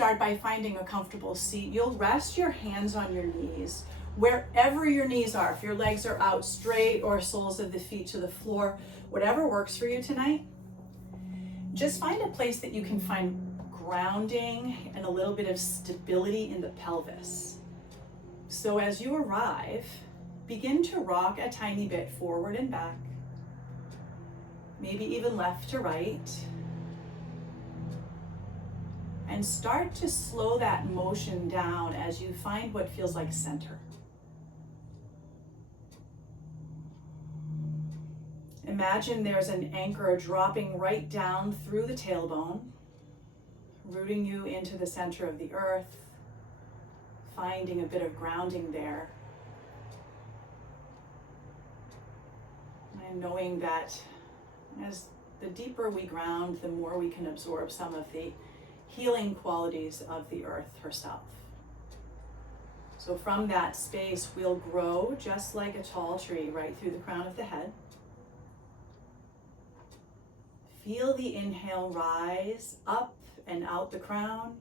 start by finding a comfortable seat. You'll rest your hands on your knees, wherever your knees are. If your legs are out straight or soles of the feet to the floor, whatever works for you tonight. Just find a place that you can find grounding and a little bit of stability in the pelvis. So as you arrive, begin to rock a tiny bit forward and back, maybe even left to right, and start to slow that motion down as you find what feels like center. Imagine there's an anchor dropping right down through the tailbone, rooting you into the center of the earth, finding a bit of grounding there. And knowing that as the deeper we ground, the more we can absorb some of the healing qualities of the earth herself. So from that space, we'll grow just like a tall tree right through the crown of the head. Feel the inhale rise up and out the crown.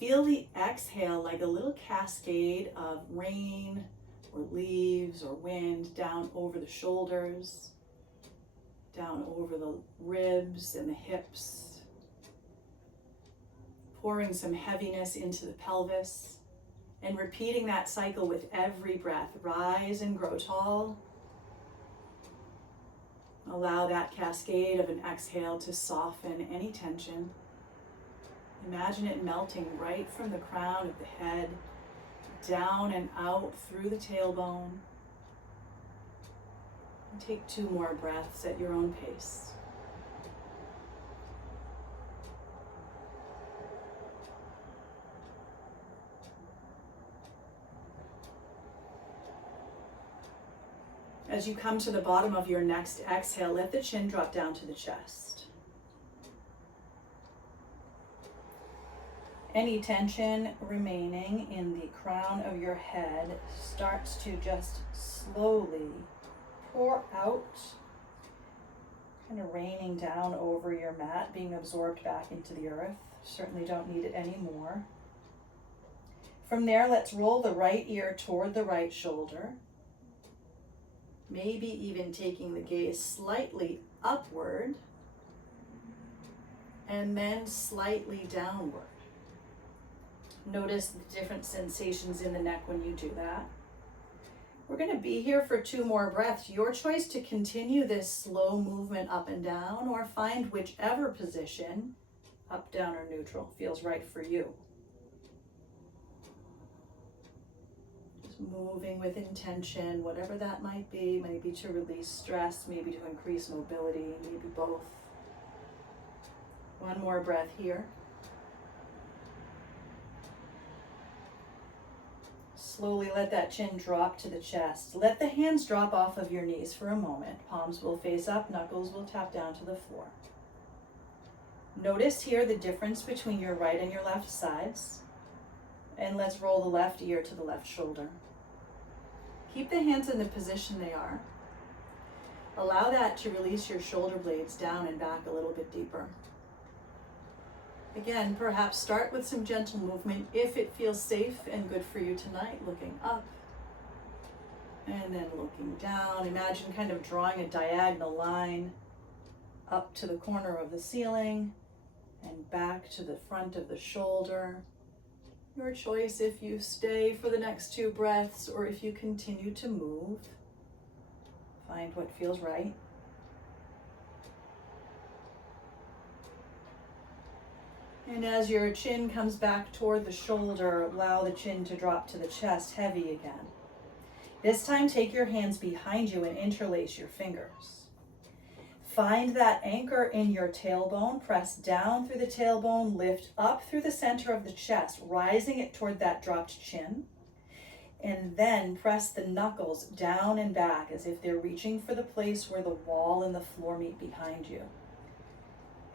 Feel the exhale like a little cascade of rain or leaves or wind down over the shoulders, down over the ribs and the hips, pouring some heaviness into the pelvis, and repeating that cycle with every breath. Rise and grow tall. Allow that cascade of an exhale to soften any tension. Imagine it melting right from the crown of the head, down and out through the tailbone. And take 2 more breaths at your own pace. As you come to the bottom of your next exhale, let the chin drop down to the chest. Any tension remaining in the crown of your head starts to just slowly pour out, kind of raining down over your mat, being absorbed back into the earth. Certainly don't need it anymore. From there, let's roll the right ear toward the right shoulder. Maybe even taking the gaze slightly upward and then slightly downward. Notice the different sensations in the neck when you do that. We're going to be here for 2 more breaths. Your choice to continue this slow movement up and down, or find whichever position, up, down, or neutral, feels right for you. Moving with intention, whatever that might be, maybe to release stress, maybe to increase mobility, maybe both. 1 more breath here. Slowly let that chin drop to the chest. Let the hands drop off of your knees for a moment. Palms will face up, knuckles will tap down to the floor. Notice here the difference between your right and your left sides. And let's roll the left ear to the left shoulder. Keep the hands in the position they are. Allow that to release your shoulder blades down and back a little bit deeper. Again, perhaps start with some gentle movement if it feels safe and good for you tonight. Looking up and then looking down. Imagine kind of drawing a diagonal line up to the corner of the ceiling and back to the front of the shoulder. Your choice if you stay for the next 2 breaths or if you continue to move. Find what feels right. And as your chin comes back toward the shoulder, allow the chin to drop to the chest, heavy again. This time, take your hands behind you and interlace your fingers. Find that anchor in your tailbone. Press down through the tailbone, lift up through the center of the chest, rising it toward that dropped chin. And then press the knuckles down and back as if they're reaching for the place where the wall and the floor meet behind you.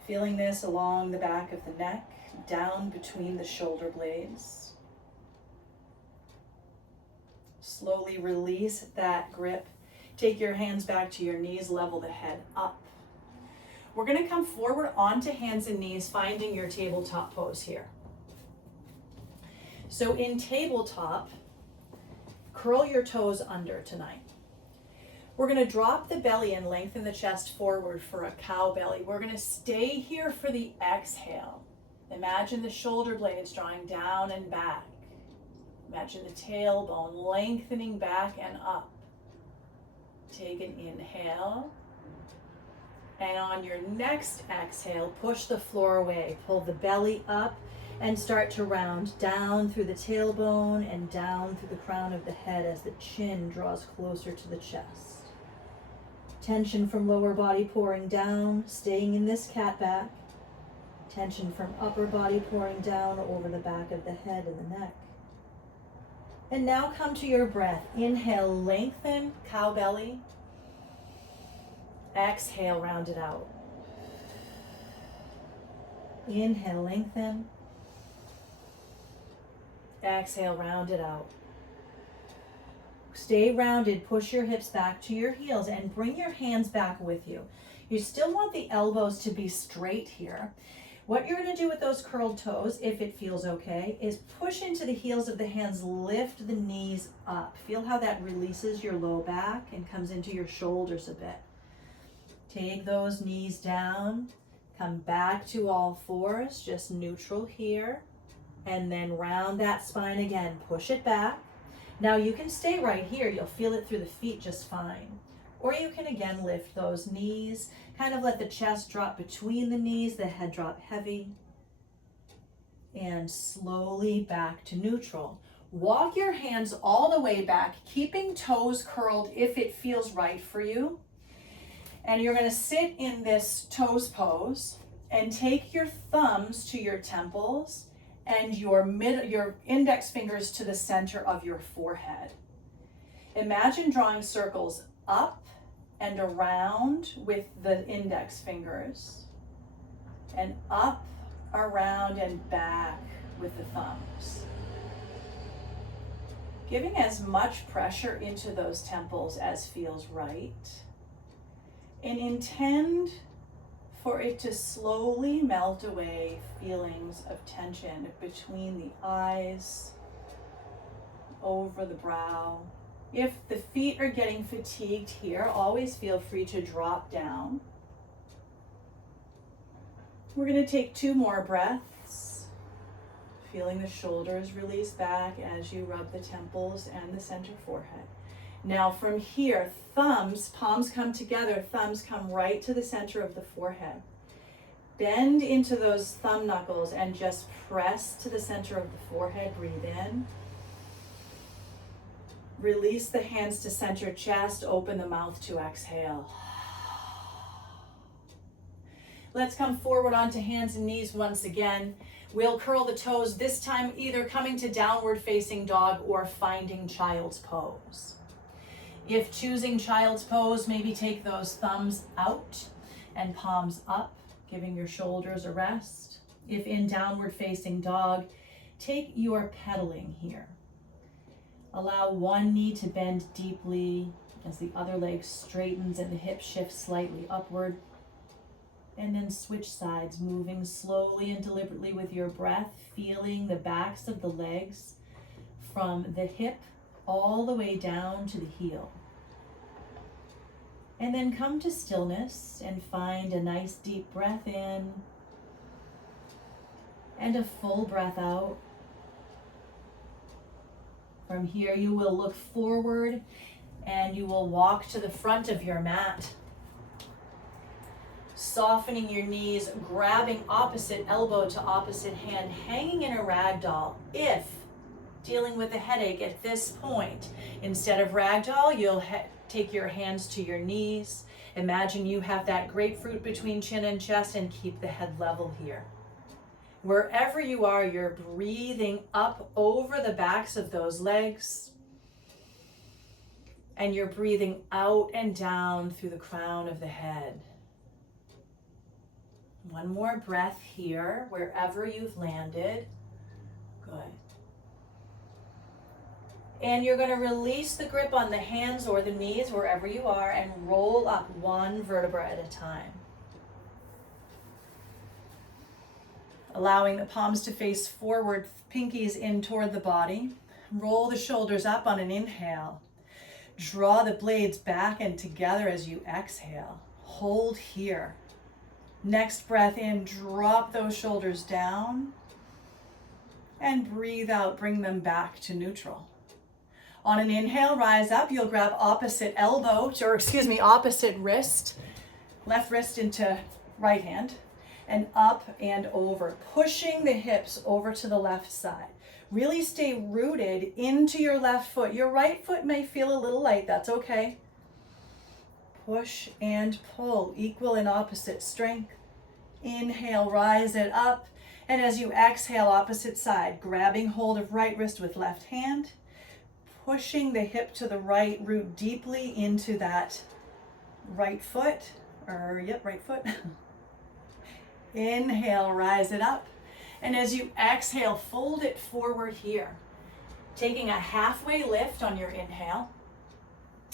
Feeling this along the back of the neck, down between the shoulder blades. Slowly release that grip. Take your hands back to your knees, level the head up. We're going to come forward onto hands and knees, finding your tabletop pose here. So in tabletop, curl your toes under tonight. We're going to drop the belly and lengthen the chest forward for a cow belly. We're going to stay here for the exhale. Imagine the shoulder blades drawing down and back. Imagine the tailbone lengthening back and up. Take an inhale. And on your next exhale, push the floor away. Pull the belly up and start to round down through the tailbone and down through the crown of the head as the chin draws closer to the chest. Tension from lower body pouring down, staying in this cat back. Tension from upper body pouring down over the back of the head and the neck. And now come to your breath. Inhale, lengthen, cow belly. Exhale, round it out. Inhale, lengthen. Exhale, round it out. Stay rounded, push your hips back to your heels and bring your hands back with you. You still want the elbows to be straight here. What you're going to do with those curled toes, if it feels okay, is push into the heels of the hands, lift the knees up. Feel how that releases your low back and comes into your shoulders a bit. Take those knees down, come back to all fours, just neutral here, and then round that spine again, push it back. Now you can stay right here, you'll feel it through the feet just fine. Or you can again lift those knees, kind of let the chest drop between the knees, the head drop heavy, and slowly back to neutral. Walk your hands all the way back, keeping toes curled if it feels right for you. And you're going to sit in this toes pose and take your thumbs to your temples and your index fingers to the center of your forehead. Imagine drawing circles up and around with the index fingers, and up, around, and back with the thumbs. Giving as much pressure into those temples as feels right. And intend for it to slowly melt away feelings of tension between the eyes, over the brow. If the feet are getting fatigued here, always feel free to drop down. We're going to take 2 more breaths, feeling the shoulders release back as you rub the temples and the center forehead. Now from here, thumbs, palms come together, thumbs come right to the center of the forehead. Bend into those thumb knuckles and just press to the center of the forehead, breathe in. Release the hands to center chest, open the mouth to exhale. Let's come forward onto hands and knees once again. We'll curl the toes, this time either coming to downward facing dog or finding child's pose. If choosing child's pose, maybe take those thumbs out and palms up, giving your shoulders a rest. If in downward facing dog, take your pedaling here. Allow one knee to bend deeply as the other leg straightens and the hip shifts slightly upward. And then switch sides, moving slowly and deliberately with your breath, feeling the backs of the legs from the hip all the way down to the heel. And then come to stillness and find a nice deep breath in and a full breath out. From here, you will look forward and you will walk to the front of your mat, softening your knees, grabbing opposite elbow to opposite hand, hanging in a ragdoll. If dealing with a headache at this point, instead of ragdoll, you'll take your hands to your knees. Imagine you have that grapefruit between chin and chest and keep the head level here. Wherever you are, you're breathing up over the backs of those legs. And you're breathing out and down through the crown of the head. One more breath here, wherever you've landed. Good. And you're going to release the grip on the hands or the knees, wherever you are, and roll up one vertebra at a time. Allowing the palms to face forward, pinkies in toward the body. Roll the shoulders up on an inhale. Draw the blades back and together as you exhale. Hold here. Next breath in, drop those shoulders down. And breathe out, bring them back to neutral. On an inhale, rise up. You'll grab opposite wrist. Left wrist into right hand. And up and over, pushing the hips over to the left side. Really stay rooted into your left foot. Your right foot may feel a little light, that's okay. Push and pull, equal and opposite strength. Inhale, rise it up. And as you exhale, opposite side, grabbing hold of right wrist with left hand, pushing the hip to the right, root deeply into that right foot, right foot. Inhale, rise it up. And as you exhale, fold it forward here. Taking a halfway lift on your inhale.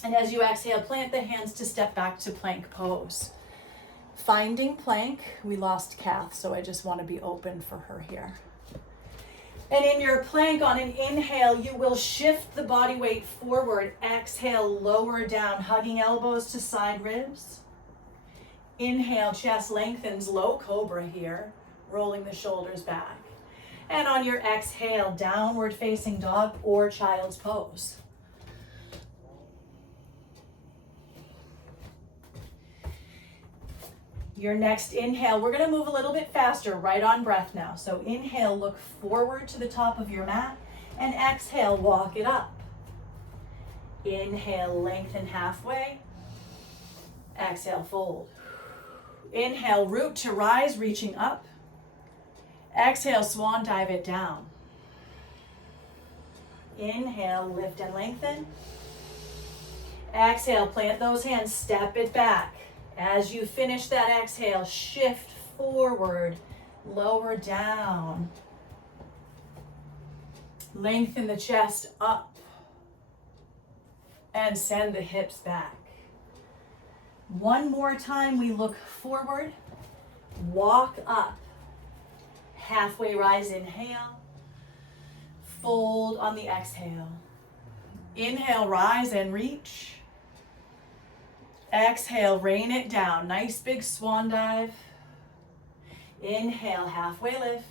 And as you exhale, plant the hands to step back to plank pose. Finding plank, we lost Kath, so I just want to be open for her here. And in your plank, on an inhale, you will shift the body weight forward. Exhale, lower down, hugging elbows to side ribs. Inhale, chest lengthens, low cobra here, rolling the shoulders back. And on your exhale, downward facing dog or child's pose. Your next inhale, we're going to move a little bit faster, right on breath now. So inhale, look forward to the top of your mat, and exhale, walk it up. Inhale, lengthen halfway. Exhale, fold. Inhale, root to rise, reaching up. Exhale, swan dive it down. Inhale, lift and lengthen. Exhale, plant those hands, step it back. As you finish that exhale, shift forward, lower down. Lengthen the chest up and send the hips back. One more time, we look forward, walk up. Halfway rise, inhale. Fold on the exhale. Inhale, rise and reach. Exhale, rain it down. Nice big swan dive. Inhale, halfway lift.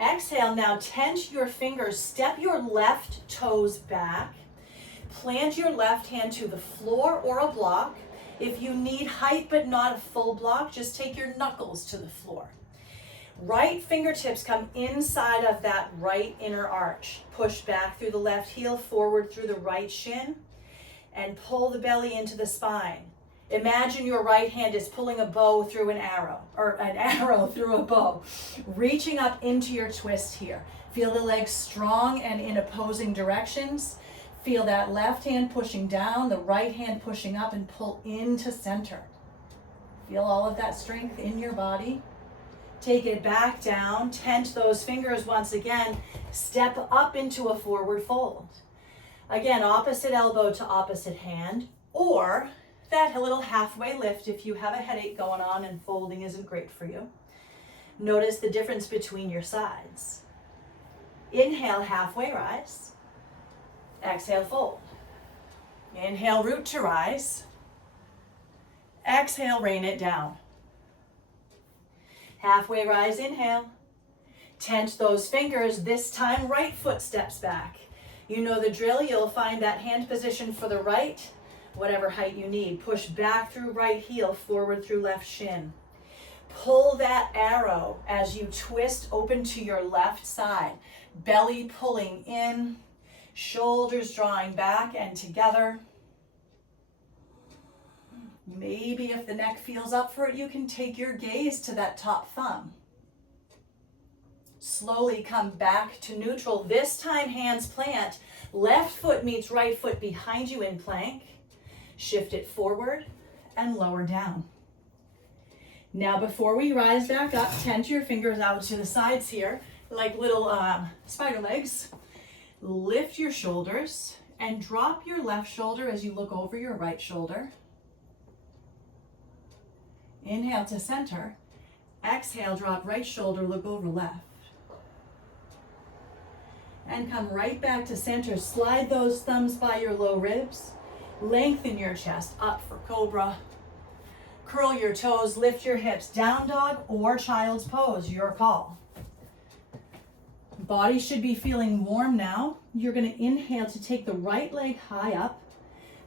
Exhale, now tense your fingers. Step your left toes back. Plant your left hand to the floor or a block. If you need height but not a full block, just take your knuckles to the floor. Right fingertips come inside of that right inner arch. Push back through the left heel, forward through the right shin, and pull the belly into the spine. Imagine your right hand is pulling a bow through an arrow, or an arrow through a bow, reaching up into your twist here. Feel the legs strong and in opposing directions. Feel that left hand pushing down, the right hand pushing up, and pull into center. Feel all of that strength in your body. Take it back down, tense those fingers once again, step up into a forward fold. Again, opposite elbow to opposite hand, or that little halfway lift if you have a headache going on and folding isn't great for you. Notice the difference between your sides. Inhale, halfway rise. Exhale, fold. Inhale, root to rise. Exhale, rain it down. Halfway rise, inhale. Tense those fingers. This time, right foot steps back. You know the drill. You'll find that hand position for the right, whatever height you need. Push back through right heel, forward through left shin. Pull that arrow as you twist open to your left side. Belly pulling in, shoulders drawing back and together. Maybe if the neck feels up for it, you can take your gaze to that top thumb. Slowly come back to neutral. This time, hands plant. Left foot meets right foot behind you in plank. Shift it forward and lower down. Now, before we rise back up, tense your fingers out to the sides here, like little spider legs. Lift your shoulders and drop your left shoulder as you look over your right shoulder. Inhale to center. Exhale, drop right shoulder, look over left. And come right back to center. Slide those thumbs by your low ribs. Lengthen your chest up for cobra. Curl your toes, lift your hips, down dog or child's pose, your call. Body should be feeling warm now. You're going to inhale to take the right leg high up,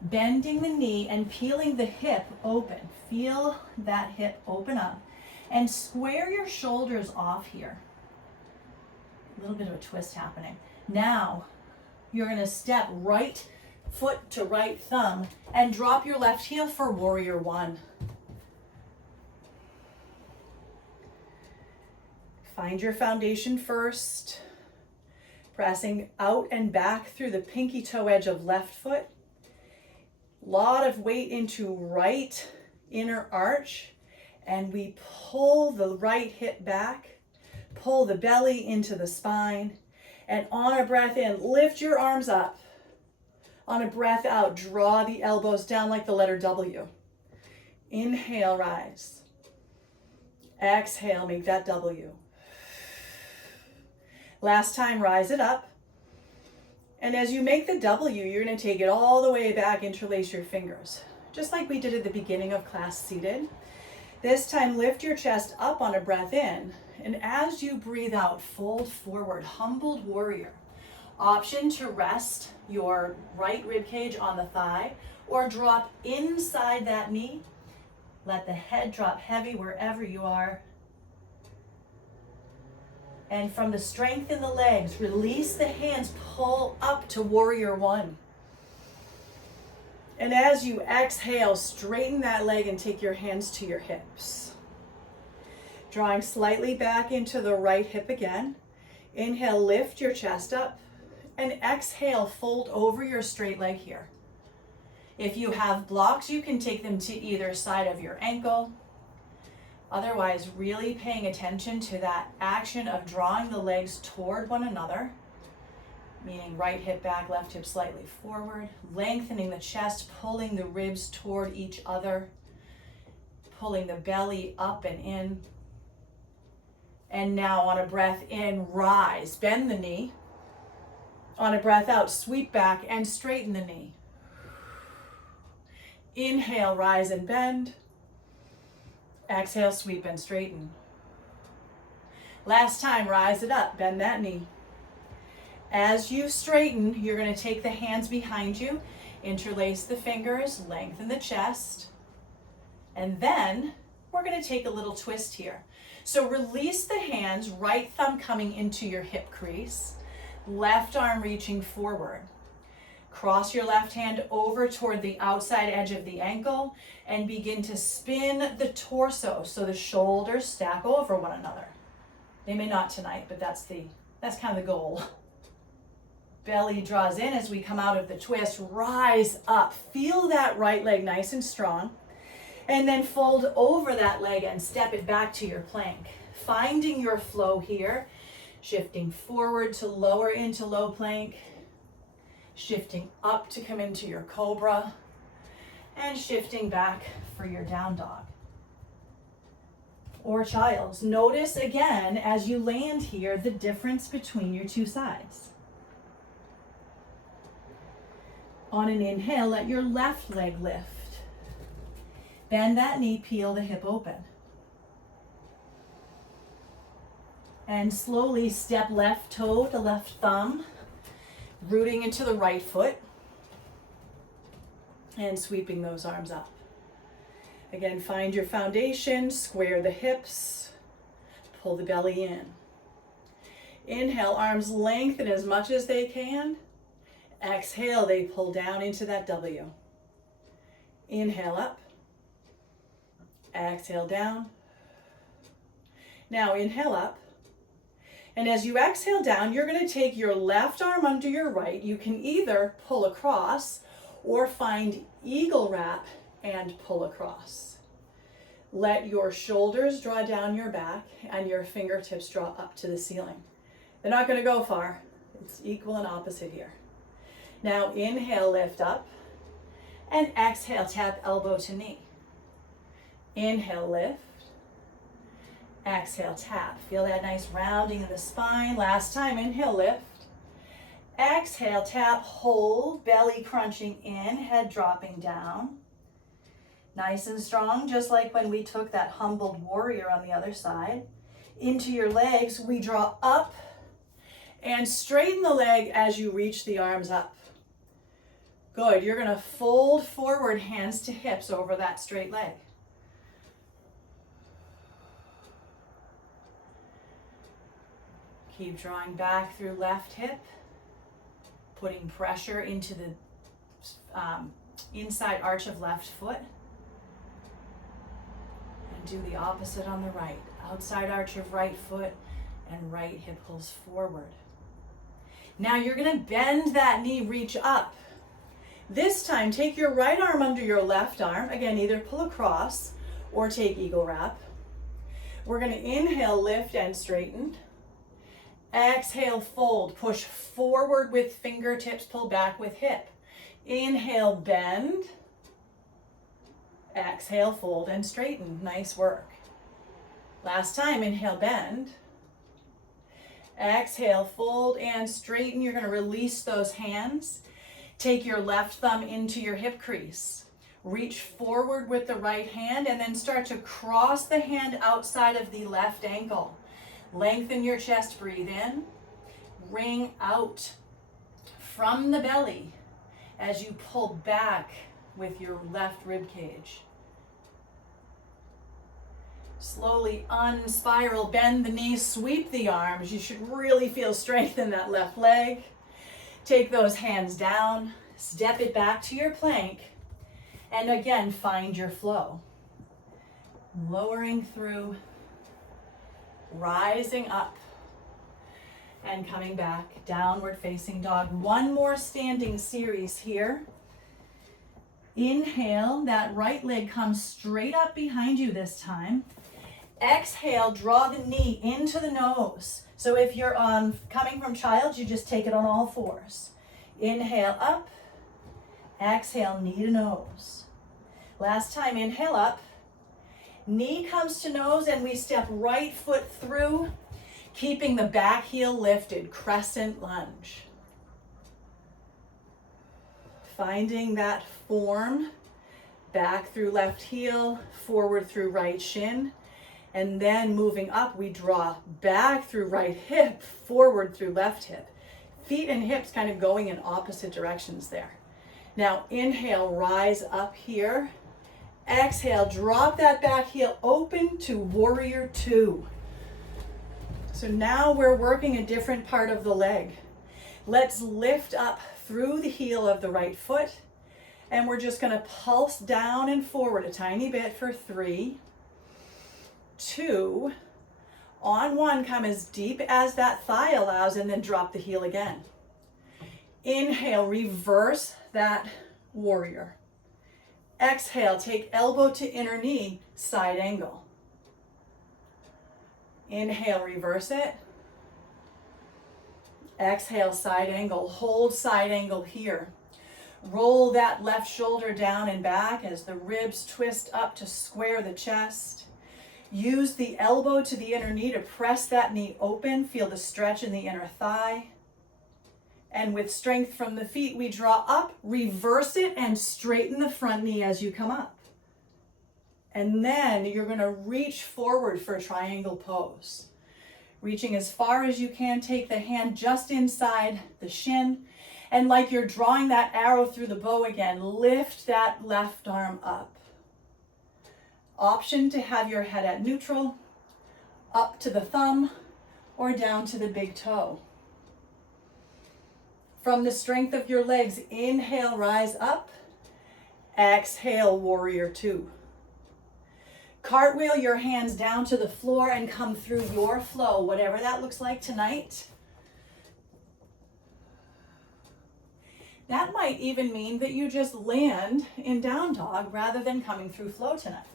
bending the knee and peeling the hip open. Feel that hip open up and square your shoulders off here. A little bit of a twist happening. Now, you're going to step right foot to right thumb and drop your left heel for warrior one. Find your foundation first, pressing out and back through the pinky toe edge of left foot. Lot of weight into right inner arch, and we pull the right hip back, pull the belly into the spine, and on a breath in, lift your arms up. On a breath out, draw the elbows down like the letter W. Inhale, rise. Exhale, make that W. Last time, rise it up. And as you make the W, you're going to take it all the way back, interlace your fingers. Just like we did at the beginning of class seated. This time, lift your chest up on a breath in. And as you breathe out, fold forward, humbled warrior. Option to rest your right rib cage on the thigh or drop inside that knee. Let the head drop heavy wherever you are. And from the strength in the legs, release the hands, pull up to warrior one. And as you exhale, straighten that leg and take your hands to your hips. Drawing slightly back into the right hip again. Inhale, lift your chest up. And exhale, fold over your straight leg here. If you have blocks, you can take them to either side of your ankle. Otherwise, really paying attention to that action of drawing the legs toward one another, meaning right hip back, left hip slightly forward, lengthening the chest, pulling the ribs toward each other, pulling the belly up and in. And now on a breath in, rise, bend the knee. On a breath out, sweep back and straighten the knee. Inhale, rise and bend. Exhale, sweep and straighten. Last time, rise it up, bend that knee. As you straighten, you're going to take the hands behind you, interlace the fingers, lengthen the chest, and then we're going to take a little twist here. So release the hands, right thumb coming into your hip crease, left arm reaching forward. Cross your left hand over toward the outside edge of the ankle and begin to spin the torso so the shoulders stack over one another. They may not tonight, but that's kind of the goal. Belly draws in as we come out of the twist, rise up. Feel that right leg nice and strong. And then fold over that leg and step it back to your plank. Finding your flow here, shifting forward to lower into low plank, shifting up to come into your cobra, and shifting back for your down dog or child's. Notice again as you land here the difference between your two sides. On an inhale, let your left leg lift. Bend that knee, peel the hip open. And slowly step left toe to left thumb, rooting into the right foot, and sweeping those arms up. Again, find your foundation, square the hips, pull the belly in. Inhale, arms lengthen as much as they can. Exhale, they pull down into that W. Inhale up. Exhale down. Now inhale up. And as you exhale down, you're going to take your left arm under your right. You can either pull across or find eagle wrap and pull across. Let your shoulders draw down your back and your fingertips draw up to the ceiling. They're not going to go far. It's equal and opposite here. Now inhale, lift up, and exhale, tap elbow to knee. Inhale, lift. Exhale, tap. Feel that nice rounding in the spine. Last time, inhale, lift. Exhale, tap, hold, belly crunching in, head dropping down. Nice and strong, just like when we took that humbled warrior on the other side. Into your legs, we draw up and straighten the leg as you reach the arms up. Good, you're gonna fold forward, hands to hips over that straight leg. Keep drawing back through left hip, putting pressure into the inside arch of left foot. And do the opposite on the right. Outside arch of right foot and right hip pulls forward. Now you're gonna bend that knee, reach up. This time, take your right arm under your left arm. Again, either pull across or take eagle wrap. We're gonna inhale, lift and straighten. Exhale, fold, push forward with fingertips, pull back with hip. Inhale, bend. Exhale, fold and straighten. Nice work. Last time, inhale, bend. Exhale, fold and straighten. You're going to release those hands. Take your left thumb into your hip crease. Reach forward with the right hand and then start to cross the hand outside of the left ankle. Lengthen your chest, breathe in. Ring out from the belly as you pull back with your left rib cage. Slowly unspiral, bend the knees, sweep the arms. You should really feel strength in that left leg. Take those hands down, step it back to your plank, and again, find your flow. Lowering through, rising up, and coming back, downward facing dog. One more standing series here. Inhale, that right leg comes straight up behind you this time. Exhale, draw the knee into the nose. So if you're coming from child, you just take it on all fours. Inhale up, exhale, knee to nose. Last time, inhale up, knee comes to nose and we step right foot through, keeping the back heel lifted, crescent lunge. Finding that form, back through left heel, forward through right shin. And then moving up, we draw back through right hip, forward through left hip. Feet and hips kind of going in opposite directions there. Now inhale, rise up here. Exhale, drop that back heel open to warrior two. So now we're working a different part of the leg. Let's lift up through the heel of the right foot. And we're just gonna pulse down and forward a tiny bit for 3, 2, on 1, come as deep as that thigh allows and then drop the heel again. Inhale, reverse that warrior. Exhale, take elbow to inner knee, side angle. Inhale, reverse it. Exhale, side angle. Hold side angle here. Roll that left shoulder down and back as the ribs twist up to square the chest. Use the elbow to the inner knee to press that knee open. Feel the stretch in the inner thigh. And with strength from the feet, we draw up, reverse it, and straighten the front knee as you come up. And then you're going to reach forward for a triangle pose. Reaching as far as you can, take the hand just inside the shin. And like you're drawing that arrow through the bow again, lift that left arm up. Option to have your head at neutral, up to the thumb, or down to the big toe. From the strength of your legs, inhale, rise up. Exhale, warrior two. Cartwheel your hands down to the floor and come through your flow, whatever that looks like tonight. That might even mean that you just land in down dog rather than coming through flow tonight.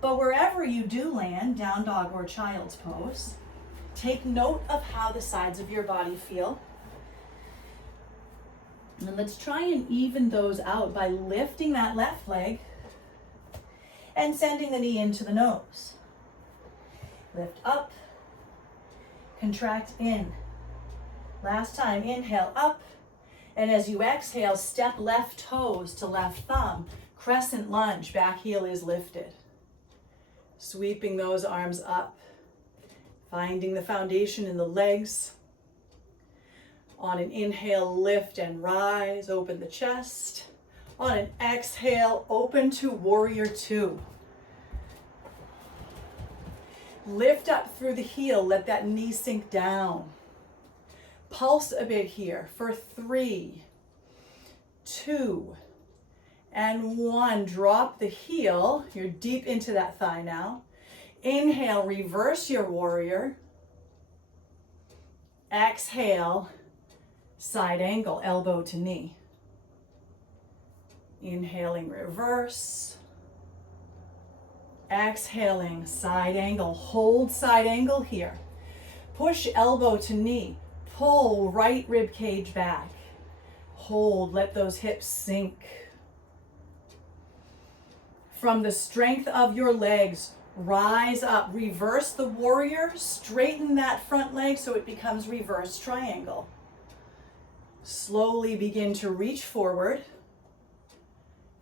But wherever you do land, down dog or child's pose, take note of how the sides of your body feel. And let's try and even those out by lifting that left leg and sending the knee into the nose. Lift up, contract in. Last time, inhale up, and as you exhale, step left toes to left thumb, crescent lunge, back heel is lifted. Sweeping those arms up, finding the foundation in the legs. On an inhale, lift and rise, open the chest. On an exhale, open to warrior two. Lift up through the heel, let that knee sink down. Pulse a bit here for 3, 2, and 1. Drop the heel, you're deep into that thigh now. Inhale, reverse your warrior. Exhale, side angle, elbow to knee. Inhaling, reverse. Exhaling, side angle. Hold side angle here. Push elbow to knee. Pull right rib cage back. Hold, let those hips sink. From the strength of your legs, rise up. Reverse the warrior. Straighten that front leg so it becomes reverse triangle. Slowly begin to reach forward.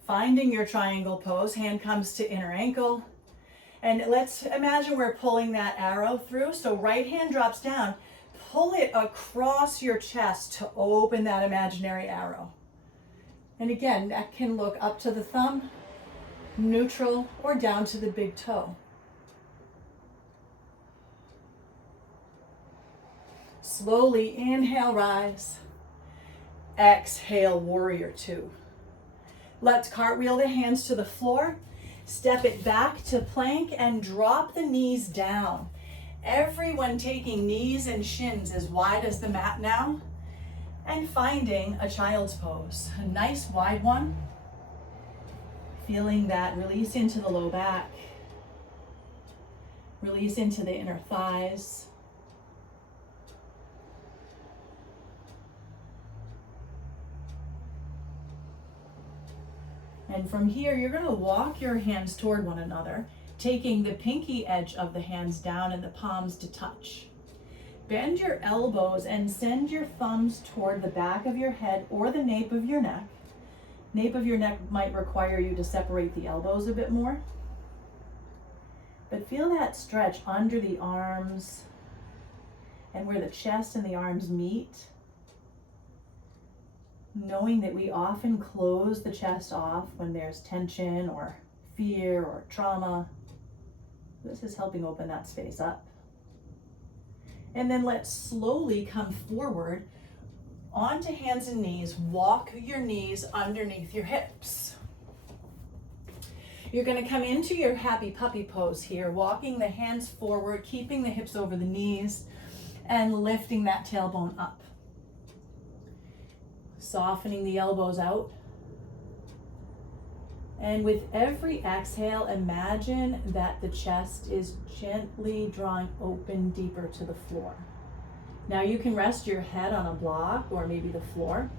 Finding your triangle pose, hand comes to inner ankle. And let's imagine we're pulling that arrow through. So right hand drops down, pull it across your chest to open that imaginary arrow. And again, that can look up to the thumb, neutral, or down to the big toe. Slowly inhale, rise. Exhale, warrior two. Let's cartwheel the hands to the floor, step it back to plank, and drop the knees down. Everyone taking knees and shins as wide as the mat now, and finding a child's pose. A nice wide one. Feeling that release into the low back, release into the inner thighs. And from here, you're going to walk your hands toward one another, taking the pinky edge of the hands down and the palms to touch. Bend your elbows and send your thumbs toward the back of your head or the nape of your neck. Nape of your neck might require you to separate the elbows a bit more. But feel that stretch under the arms and where the chest and the arms meet. Knowing that we often close the chest off when there's tension or fear or trauma. This is helping open that space up. And then let's slowly come forward onto hands and knees. Walk your knees underneath your hips. You're going to come into your happy puppy pose here, walking the hands forward, keeping the hips over the knees, and lifting that tailbone up. Softening the elbows out. And with every exhale, imagine that the chest is gently drawing open deeper to the floor. Now you can rest your head on a block or maybe the floor.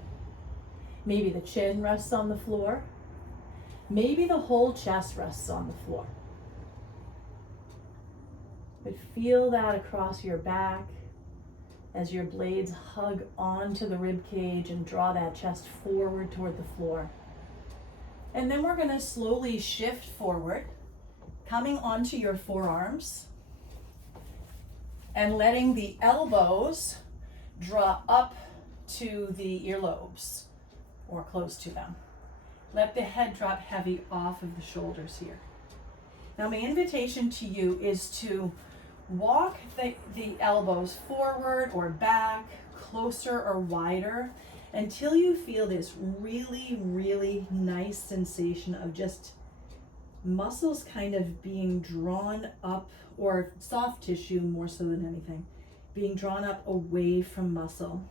Maybe the chin rests on the floor. Maybe the whole chest rests on the floor. But feel that across your back as your blades hug onto the rib cage and draw that chest forward toward the floor. And then we're going to slowly shift forward, coming onto your forearms and letting the elbows draw up to the earlobes or close to them. Let the head drop heavy off of the shoulders here. Now my invitation to you is to walk the elbows forward or back, closer or wider, until you feel this really, really nice sensation of just muscles kind of being drawn up, or soft tissue more so than anything, being drawn up away from muscle,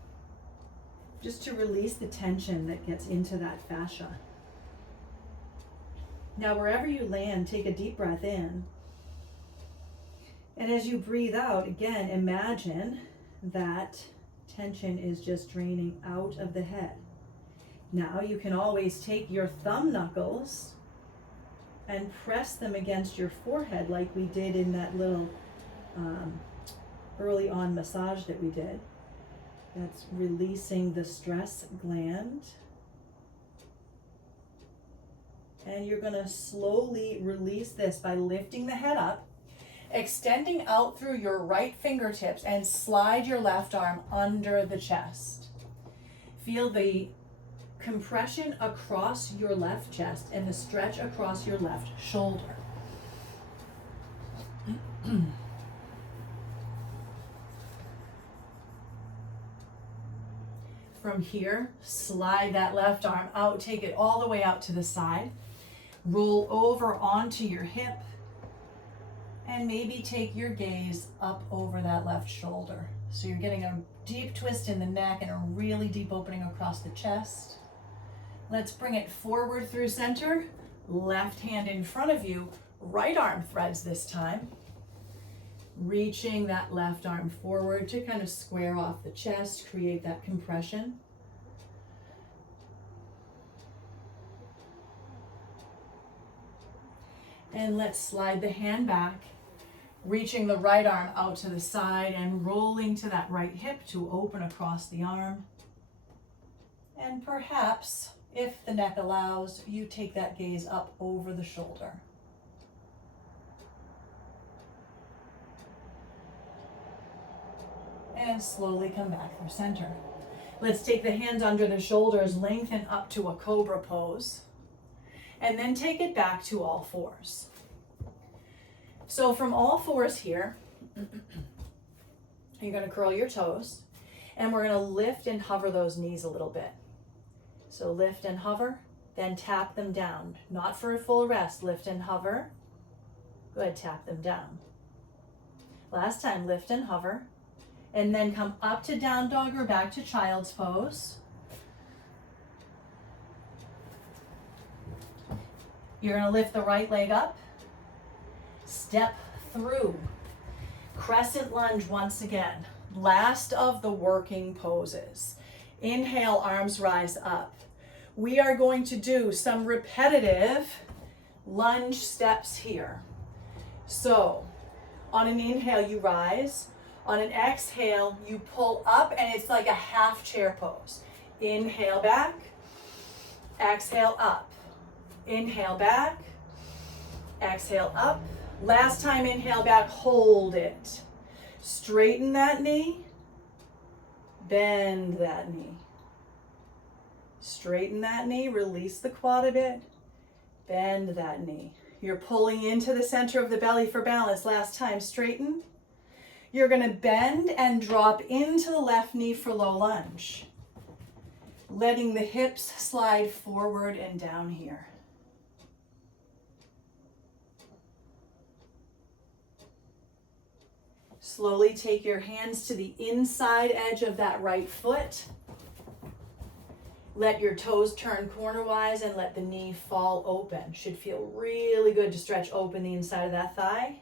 just to release the tension that gets into that fascia. Now wherever you land, take a deep breath in. And as you breathe out, again, imagine that tension is just draining out of the head. Now you can always take your thumb knuckles and press them against your forehead like we did in that little early on massage that we did. That's releasing the stress gland. And you're gonna slowly release this by lifting the head up, extending out through your right fingertips, and slide your left arm under the chest. Feel the compression across your left chest and the stretch across your left shoulder. From here, slide that left arm out, take it all the way out to the side, roll over onto your hip, and maybe take your gaze up over that left shoulder. So you're getting a deep twist in the neck and a really deep opening across the chest. Let's bring it forward through center, left hand in front of you, right arm threads this time. Reaching that left arm forward to kind of square off the chest, create that compression. And let's slide the hand back, reaching the right arm out to the side and rolling to that right hip to open across the arm. And perhaps, if the neck allows, you take that gaze up over the shoulder. And slowly come back through center. Let's take the hands under the shoulders, lengthen up to a cobra pose, and then take it back to all fours. So from all fours here, you're gonna curl your toes, and we're gonna lift and hover those knees a little bit. So lift and hover, then tap them down. Not for a full rest, lift and hover. Go ahead, tap them down. Last time, lift and hover. And then come up to down dog or back to child's pose. You're gonna lift the right leg up, step through, crescent lunge once again. Last of the working poses. Inhale, arms rise up. We are going to do some repetitive lunge steps here. So, on an inhale, you rise. On an exhale, you pull up, and it's like a half chair pose. Inhale back, exhale up. Inhale back, exhale up. Last time, inhale back, hold it. Straighten that knee, bend that knee. Straighten that knee, release the quad a bit, bend that knee. You're pulling into the center of the belly for balance. Last time, straighten. You're gonna bend and drop into the left knee for low lunge. Letting the hips slide forward and down here. Slowly take your hands to the inside edge of that right foot. Let your toes turn cornerwise and let the knee fall open. Should feel really good to stretch open the inside of that thigh.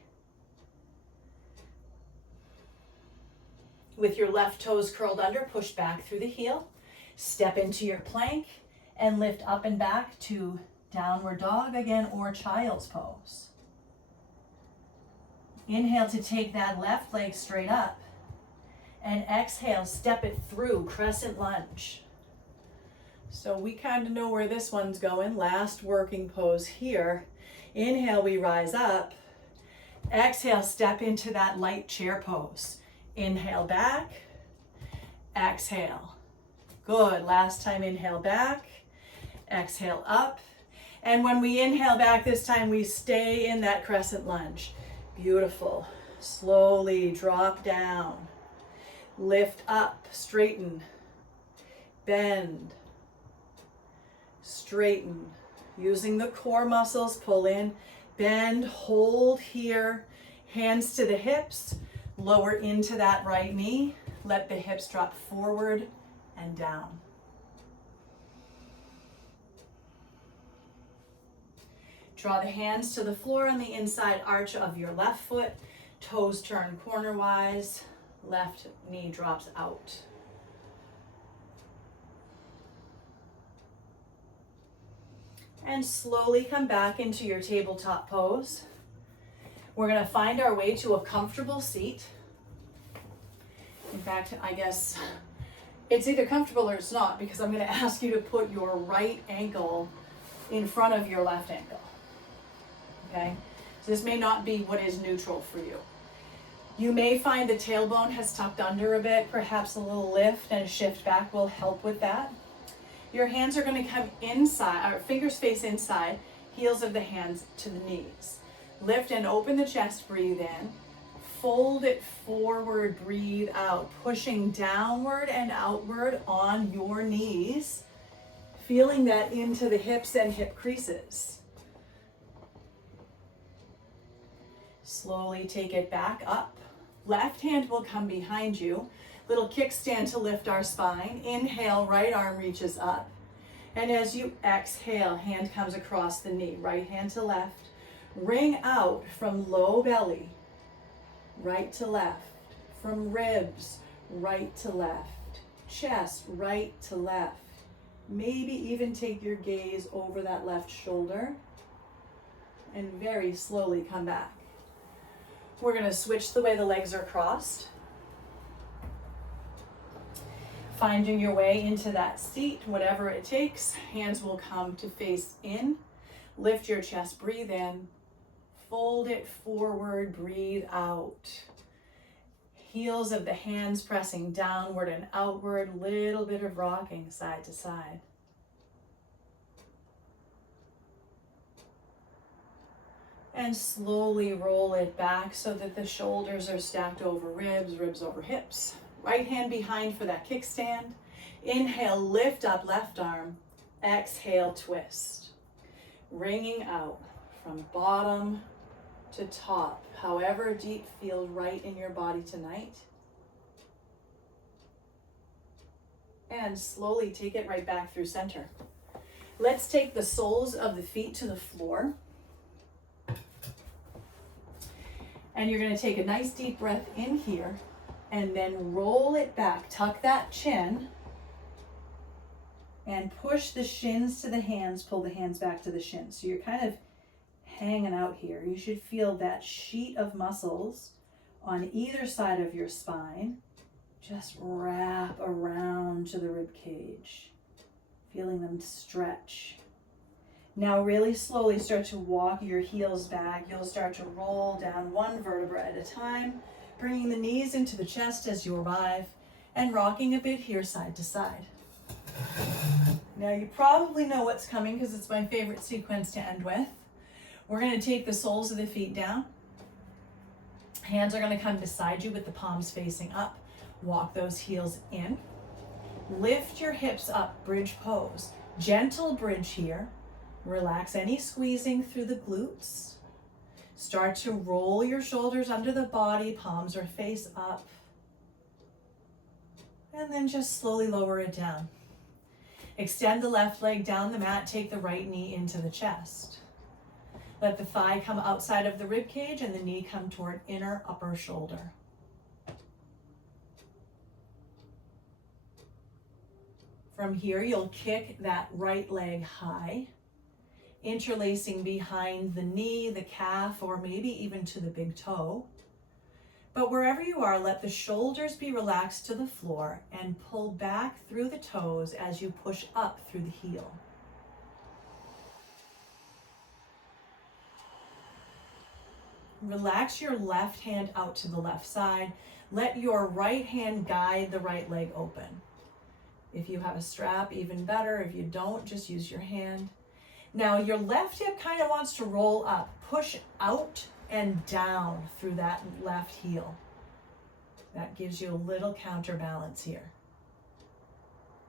With your left toes curled under, push back through the heel. Step into your plank and lift up and back to downward dog again or child's pose. Inhale to take that left leg straight up. And exhale, step it through, crescent lunge. So we kind of know where this one's going. Last working pose here. Inhale, we rise up. Exhale, step into that light chair pose. Inhale back, exhale. Good, last time inhale back, exhale up. And when we inhale back this time, we stay in that crescent lunge. Beautiful. Slowly drop down, lift up, straighten, bend, straighten. Using the core muscles, pull in, bend, hold here, hands to the hips. Lower into that right knee. Let the hips drop forward and down. Draw the hands to the floor on the inside arch of your left foot. Toes turn cornerwise. Left knee drops out. And slowly come back into your tabletop pose. We're gonna find our way to a comfortable seat. In fact, I guess it's either comfortable or it's not, because I'm gonna ask you to put your right ankle in front of your left ankle, okay? So this may not be what is neutral for you. You may find the tailbone has tucked under a bit, perhaps a little lift and a shift back will help with that. Your hands are gonna come inside, or fingers face inside, heels of the hands to the knees. Lift and open the chest, breathe in. Fold it forward, breathe out, pushing downward and outward on your knees, feeling that into the hips and hip creases. Slowly take it back up. Left hand will come behind you. Little kickstand to lift our spine. Inhale, right arm reaches up. And as you exhale, hand comes across the knee. Right hand to left. Ring out from low belly, right to left. From ribs, right to left. Chest, right to left. Maybe even take your gaze over that left shoulder and very slowly come back. We're going to switch the way the legs are crossed. Finding your way into that seat, whatever it takes. Hands will come to face in. Lift your chest, breathe in. Fold it forward, breathe out. Heels of the hands pressing downward and outward. Little bit of rocking side to side. And slowly roll it back so that the shoulders are stacked over ribs, ribs over hips. Right hand behind for that kickstand. Inhale, lift up left arm. Exhale, twist. Ringing out from bottom to top, however deep feels right in your body tonight. And slowly take it right back through center. Let's take the soles of the feet to the floor. And you're going to take a nice deep breath in here and then roll it back. Tuck that chin and push the shins to the hands, pull the hands back to the shins. So you're kind of hanging out here. You should feel that sheet of muscles on either side of your spine just wrap around to the rib cage, feeling them stretch. Now really slowly start to walk your heels back. You'll start to roll down one vertebra at a time, bringing the knees into the chest as you arrive and rocking a bit here side to side. Now you probably know what's coming because it's my favorite sequence to end with. We're going to take the soles of the feet down. Hands are going to come beside you with the palms facing up. Walk those heels in. Lift your hips up, bridge pose. Gentle bridge here. Relax any squeezing through the glutes. Start to roll your shoulders under the body, palms are face up. And then just slowly lower it down. Extend the left leg down the mat, take the right knee into the chest. Let the thigh come outside of the rib cage and the knee come toward inner upper shoulder. From here, you'll kick that right leg high, interlacing behind the knee, the calf, or maybe even to the big toe. But wherever you are, let the shoulders be relaxed to the floor and pull back through the toes as you push up through the heel. Relax your left hand out to the left side. Let your right hand guide the right leg open. If you have a strap, even better. If you don't, just use your hand. Now your left hip kind of wants to roll up. Push out and down through that left heel. That gives you a little counterbalance here.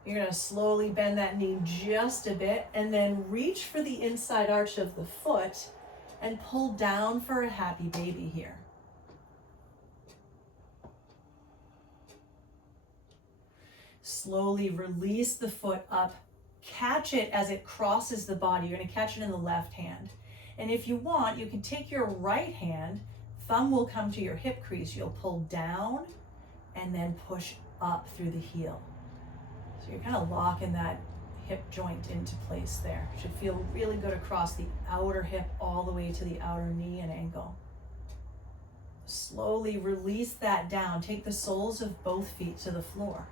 You're going to slowly bend that knee just a bit and then reach for the inside arch of the foot and pull down for a happy baby here. Slowly release the foot up. Catch it as it crosses the body. You're going to catch it in the left hand. And if you want, you can take your right hand, thumb will come to your hip crease. You'll pull down and then push up through the heel. So you're kind of locking that hip joint into place there. Should feel really good across the outer hip all the way to the outer knee and ankle. Slowly release that down. Take the soles of both feet to the floor.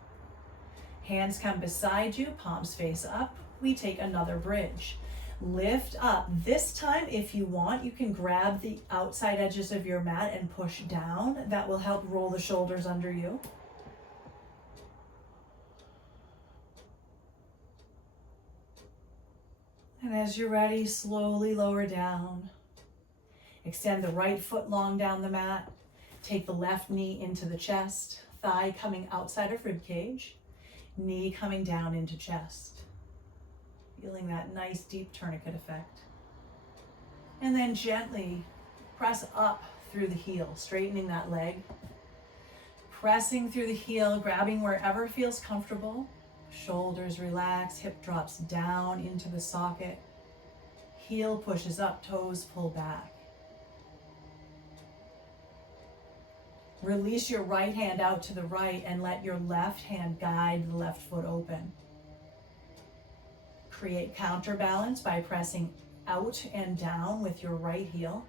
Hands come beside you, palms face up. We take another bridge. Lift up. This time, if you want, you can grab the outside edges of your mat and push down. That will help roll the shoulders under you. And as you're ready, slowly lower down. Extend the right foot long down the mat. Take the left knee into the chest, thigh coming outside of rib cage, knee coming down into chest. Feeling that nice deep tourniquet effect. And then gently press up through the heel, straightening that leg. Pressing through the heel, grabbing wherever feels comfortable. Shoulders relax, hip drops down into the socket. Heel pushes up, toes pull back. Release your right hand out to the right and let your left hand guide the left foot open. Create counterbalance by pressing out and down with your right heel.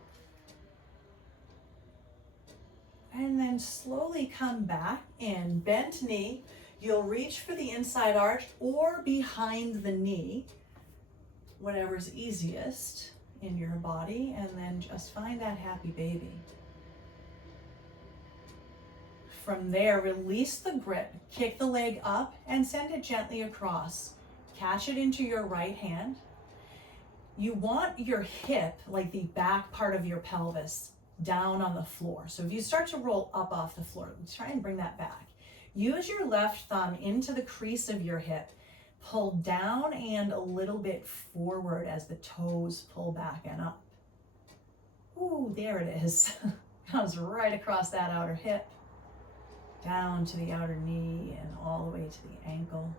And then slowly come back in, bent knee. You'll reach for the inside arch or behind the knee, whatever's easiest in your body, and then just find that happy baby. From there, release the grip, kick the leg up and send it gently across. Catch it into your right hand. You want your hip, like the back part of your pelvis, down on the floor. So if you start to roll up off the floor, try and bring that back. Use your left thumb into the crease of your hip. Pull down and a little bit forward as the toes pull back and up. Ooh, there it is. Comes right across that outer hip. Down to the outer knee and all the way to the ankle.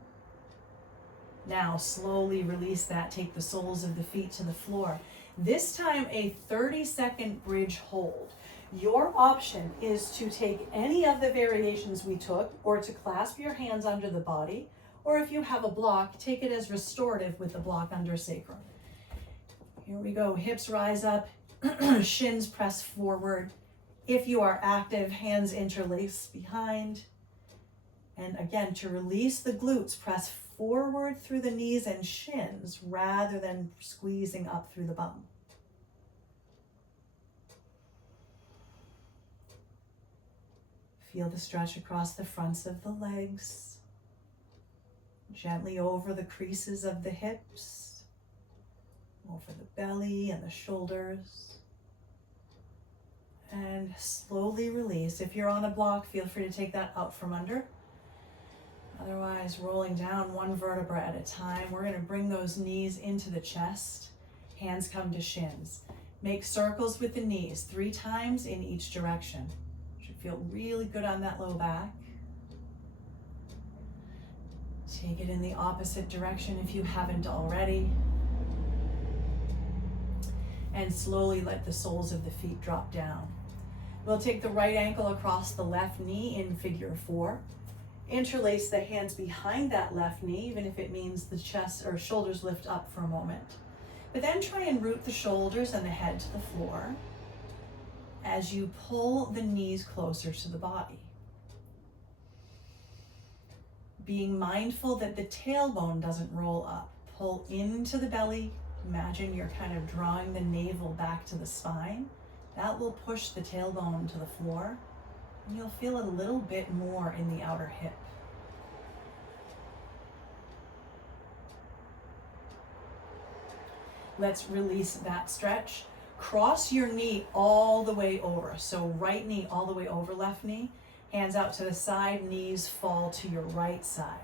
Now slowly release that. Take the soles of the feet to the floor. This time a 30-second bridge hold. Your option is to take any of the variations we took or to clasp your hands under the body, or if you have a block, take it as restorative with the block under sacrum. Here we go. Hips rise up, shins press forward. If you are active, hands interlace behind. And again, to release the glutes, press forward through the knees and shins rather than squeezing up through the bum. Feel the stretch across the fronts of the legs, gently over the creases of the hips, over the belly and the shoulders. And slowly release. If you're on a block, feel free to take that out from under. Otherwise, rolling down one vertebra at a time. We're going to bring those knees into the chest. Hands come to shins. Make circles with the knees 3 times in each direction. Should feel really good on that low back. Take it in the opposite direction if you haven't already. And slowly let the soles of the feet drop down. We'll take the right ankle across the left knee in figure 4. Interlace the hands behind that left knee, even if it means the chest or shoulders lift up for a moment. But then try and root the shoulders and the head to the floor as you pull the knees closer to the body. Being mindful that the tailbone doesn't roll up. Pull into the belly. Imagine you're kind of drawing the navel back to the spine. That will push the tailbone to the floor, and you'll feel a little bit more in the outer hip. Let's release that stretch. Cross your knee all the way over. So right knee all the way over left knee. Hands out to the side, knees fall to your right side.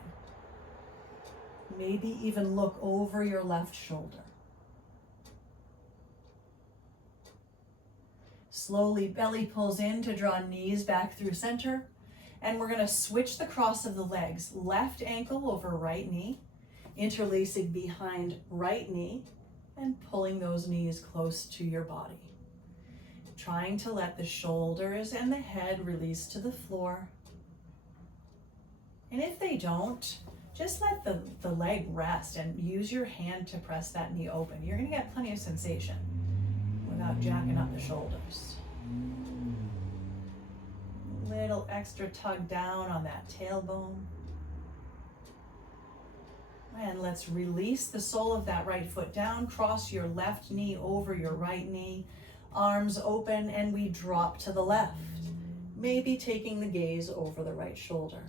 Maybe even look over your left shoulder. Slowly, belly pulls in to draw knees back through center. And we're going to switch the cross of the legs. Left ankle over right knee, interlacing behind right knee, and pulling those knees close to your body. Trying to let the shoulders and the head release to the floor. And if they don't, just let the leg rest and use your hand to press that knee open. You're going to get plenty of sensation without jacking up the shoulders. Little extra tug down on that tailbone. And let's release the sole of that right foot down. Cross your left knee over your right knee. Arms open, and we drop to the left. Maybe taking the gaze over the right shoulder.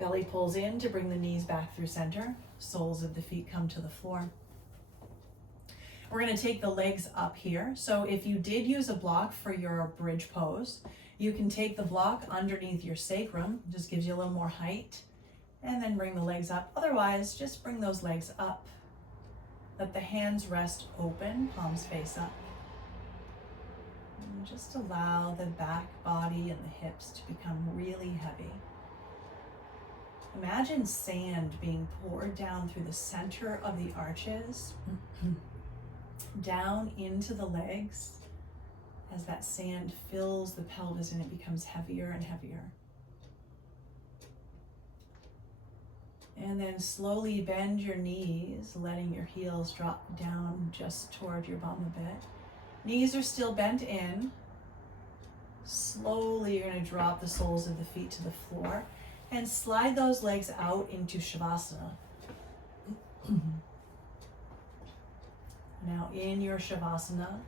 Belly pulls in to bring the knees back through center. Soles of the feet come to the floor. We're going to take the legs up here. So if you did use a block for your bridge pose, you can take the block underneath your sacrum, just gives you a little more height, and then bring the legs up. Otherwise, just bring those legs up. Let the hands rest open, palms face up. And just allow the back body and the hips to become really heavy. Imagine sand being poured down through the center of the arches, down into the legs, as that sand fills the pelvis and it becomes heavier and heavier. And then slowly bend your knees, letting your heels drop down just toward your bum a bit. Knees are still bent in. Slowly you're going to drop the soles of the feet to the floor and slide those legs out into Shavasana. Now in your Shavasana,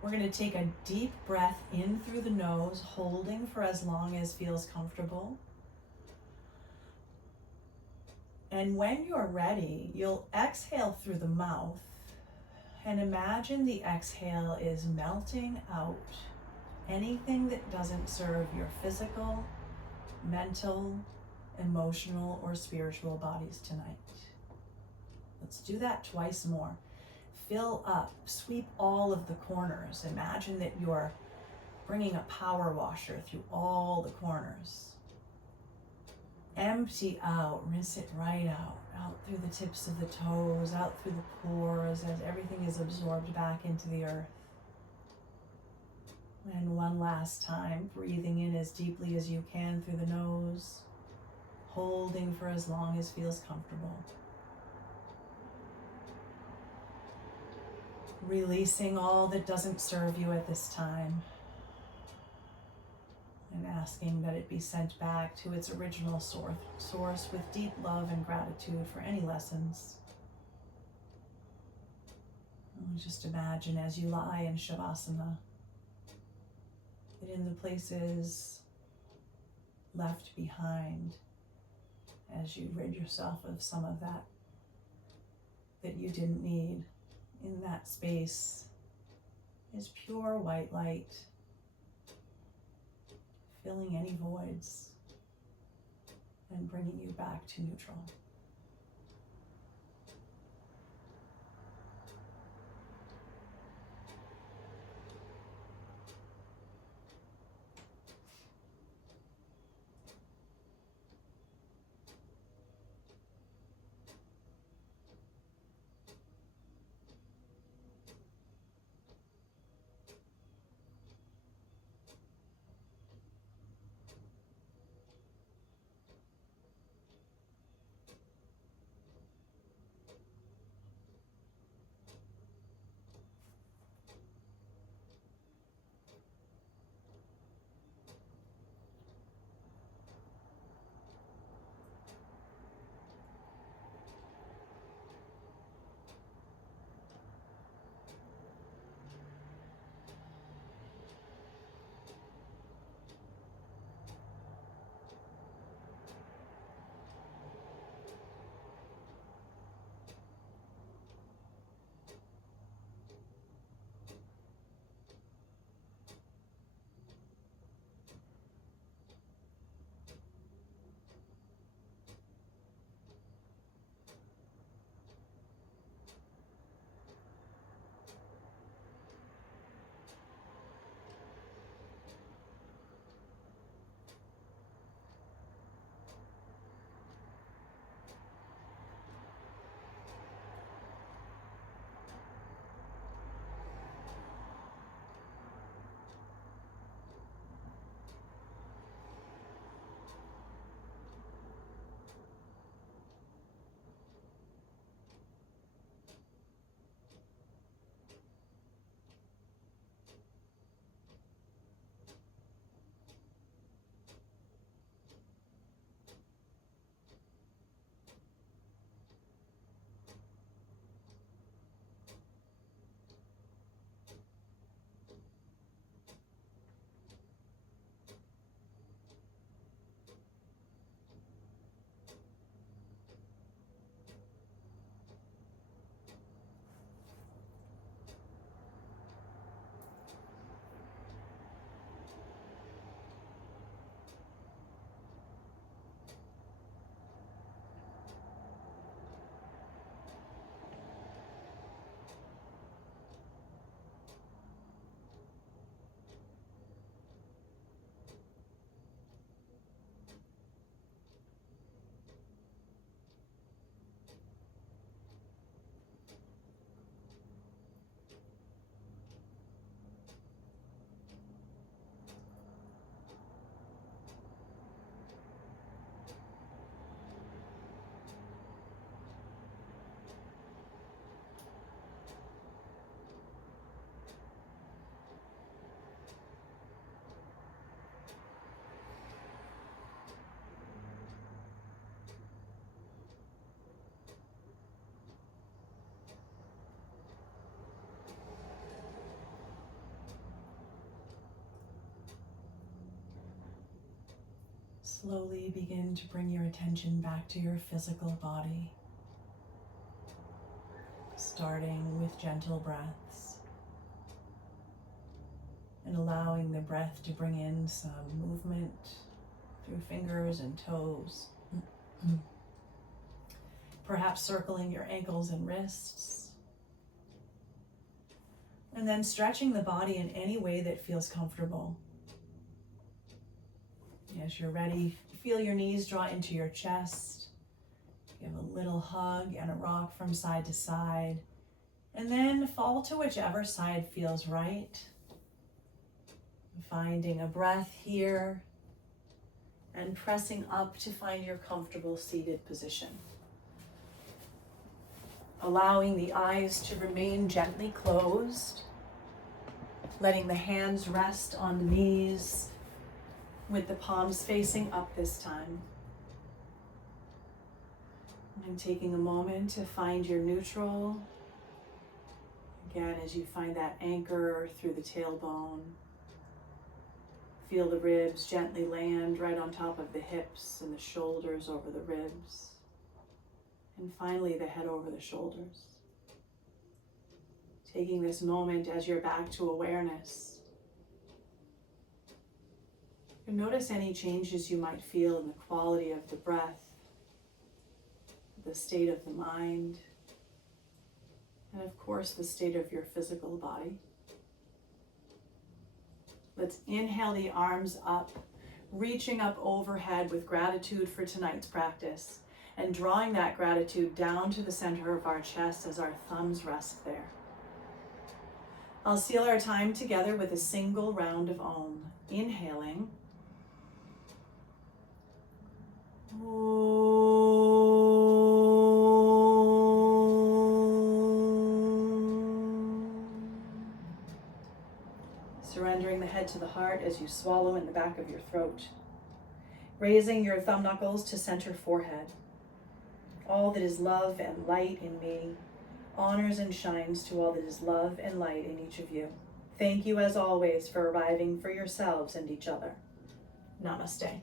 we're going to take a deep breath in through the nose, holding for as long as feels comfortable. And when you're ready, you'll exhale through the mouth and imagine the exhale is melting out anything that doesn't serve your physical, mental, emotional, or spiritual bodies tonight. Let's do that twice more. Fill up, sweep all of the corners. Imagine that you're bringing a power washer through all the corners. Empty out, rinse it right out, out through the tips of the toes, out through the pores as everything is absorbed back into the earth. And one last time, breathing in as deeply as you can through the nose, holding for as long as feels comfortable. Releasing all that doesn't serve you at this time, and asking that it be sent back to its original source with deep love and gratitude for any lessons. And just imagine as you lie in Shavasana that in the places left behind, as you rid yourself of some of that you didn't need, in that space is pure white light, filling any voids and bringing you back to neutral. Slowly begin to bring your attention back to your physical body, starting with gentle breaths and allowing the breath to bring in some movement through fingers and toes. Perhaps circling your ankles and wrists. And then stretching the body in any way that feels comfortable. As you're ready, feel your knees draw into your chest. Give a little hug and a rock from side to side. And then fall to whichever side feels right. Finding a breath here and pressing up to find your comfortable seated position. Allowing the eyes to remain gently closed, letting the hands rest on the knees with the palms facing up this time. And taking a moment to find your neutral. Again, as you find that anchor through the tailbone, feel the ribs gently land right on top of the hips and the shoulders over the ribs. And finally, the head over the shoulders. Taking this moment as you're back to awareness. And notice any changes you might feel in the quality of the breath, the state of the mind, and of course, the state of your physical body. Let's inhale the arms up, reaching up overhead with gratitude for tonight's practice, and drawing that gratitude down to the center of our chest as our thumbs rest there. I'll seal our time together with a single round of Om. Inhaling. Surrendering the head to the heart as you swallow in the back of your throat. Raising your thumb knuckles to center forehead. All that is love and light in me honors and shines to all that is love and light in each of you. Thank you as always for arriving for yourselves and each other. Namaste.